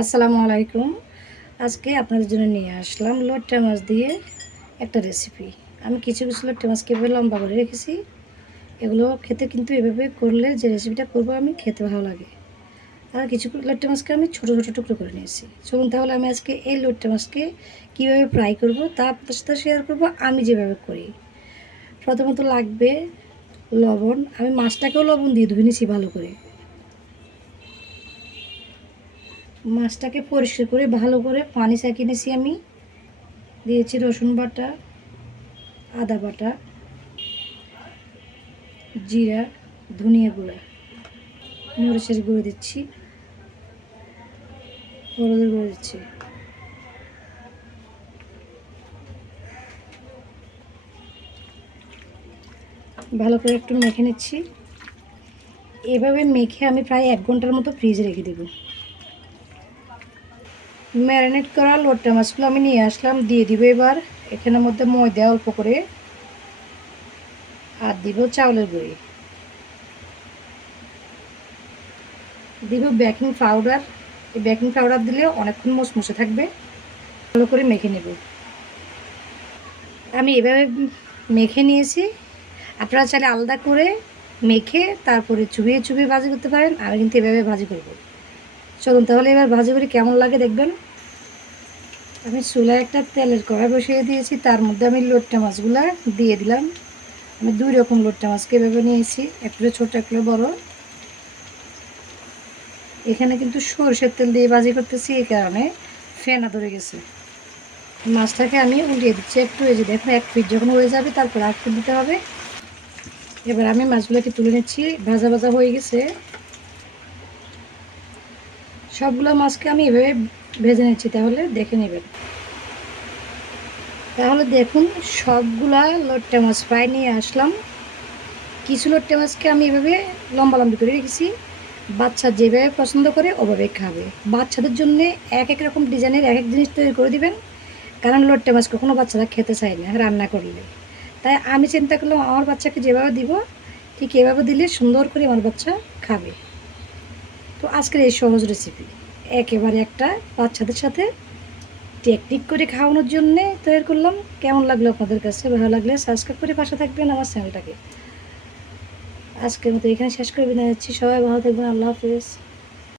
আসসালামু আলাইকুম। আজকে আপনাদের জন্য নিয়ে আসলাম লোট্টা মাছ দিয়ে একটা রেসিপি আমি কিছু কিছু লোট্টা মাছ কীভাবে লম্বা করে রেখেছি, এগুলো খেতে কিন্তু এভাবে করলে যে রেসিপিটা করব আমি খেতে ভালো লাগে। আর কিছু লোট্টা মাছকে আমি ছোটো ছোটো টুকরো করে নিয়েছি। চলুন তাহলে আমি আজকে এই লোট্টা মাছকে কীভাবে ফ্রাই করব তা আপনাদের সাথে শেয়ার করব আমি যেভাবে করি। প্রথমত লাগবে লবণ। আমি মাছটাকেও লবণ দিয়ে ধুয়ে নিয়েছি ভালো করে। মাছটাকে পরিষ্কার করে ভালো করে পানি চাকিয়ে নিয়েছি আমি। দিয়েছি রসুন বাটা, আদা বাটা, জিরা, ধনিয়া গুঁড়া, মরিচের গুঁড়ো দিচ্ছি, হলুদের গুঁড়ো দিচ্ছি। ভালো করে একটু মেখে নিচ্ছি। এভাবে মেখে আমি প্রায় এক ঘণ্টার মতো ফ্রিজে রেখে দেবো। ম্যারিনেট করা লোট্টা মাছগুলো আমি নিয়ে আসলাম, দিয়ে দিব এবার। এখানের মধ্যে ময়দা অল্প করে। আর দিব চাউলের গুঁড়ি। দিব বেকিং পাউডার। এই বেকিং পাউডার দিলে অনেকক্ষণ মশমশে থাকবে। ভালো করে মেখে নেব। আমি এভাবে মেখে নিয়েছি। আপনারা চাইলে আলাদা করে মেখে তারপরে চুবিয়ে চুবিয়ে ভাজি করতে পারেন। আমি কিন্তু এভাবে ভাজি করব। চলুন তাহলে এবার ভাজি করে কেমন লাগে দেখবেন? আমি চুলায় একটা তেলের কড়াই বসিয়ে দিয়েছি, তার মধ্যে আমি লোট্টা মাছগুলো দিয়ে দিলাম। আমি দুই রকম লোট্টা মাছকে এভাবে নিয়েছি, একটু ছোটো, একটু বড়। এখানে কিন্তু সরষের তেল দিয়ে ভাজি করতেছি, এই কারণে ফেনা ধরে গেছে। মাছটাকে আমি উল্টিয়ে দিচ্ছি একটু, এই যে দেখুন, এক ফিট যখন হয়ে যাবে, তারপর ফিট দিতে হবে। এবার আমি মাছগুলোকে তুলে নিচ্ছি, ভাজা ভাজা হয়ে গেছে। সবগুলো মাছকে আমি এভাবে ভেজে নিচ্ছি, তাহলে দেখে নেবেন। তাহলে দেখুন, সবগুলা লোট্টা মাছ ফ্রাই নিয়ে আসলাম। কিছু লোট্টা মাছকে আমি এভাবে লম্বা লম্বি করে রেখেছি। বাচ্চা যেভাবে পছন্দ করে, ওভাবে খাবে। বাচ্চাদের জন্য এক এক রকম ডিজাইনের এক এক জিনিস তৈরি করে দিবেন, কারণ লোট্টা মাছ কখনো বাচ্চারা খেতে চায় না, রান্না করলে। তাই আমি চিন্তা করলাম, আমার বাচ্চাকে যেভাবে দিব, ঠিক এভাবে দিলে সুন্দর করে আমার বাচ্চা খাবে। তো আজকের এই সহজ রেসিপি একেবারে একটা বাচ্চাদের সাথে টেকনিক করে খাওয়ানোর জন্যে তৈরি করলাম। কেমন লাগল আপনাদের কাছে? ভালো লাগলে সাবস্ক্রাইব করে পাশে থাকবেন আমার চ্যানেলটাকে আজকের মতো এখানে শেষ করে বিদায় যাচ্ছি সবাই ভালো থাকবেন। আল্লাহ হাফিজ।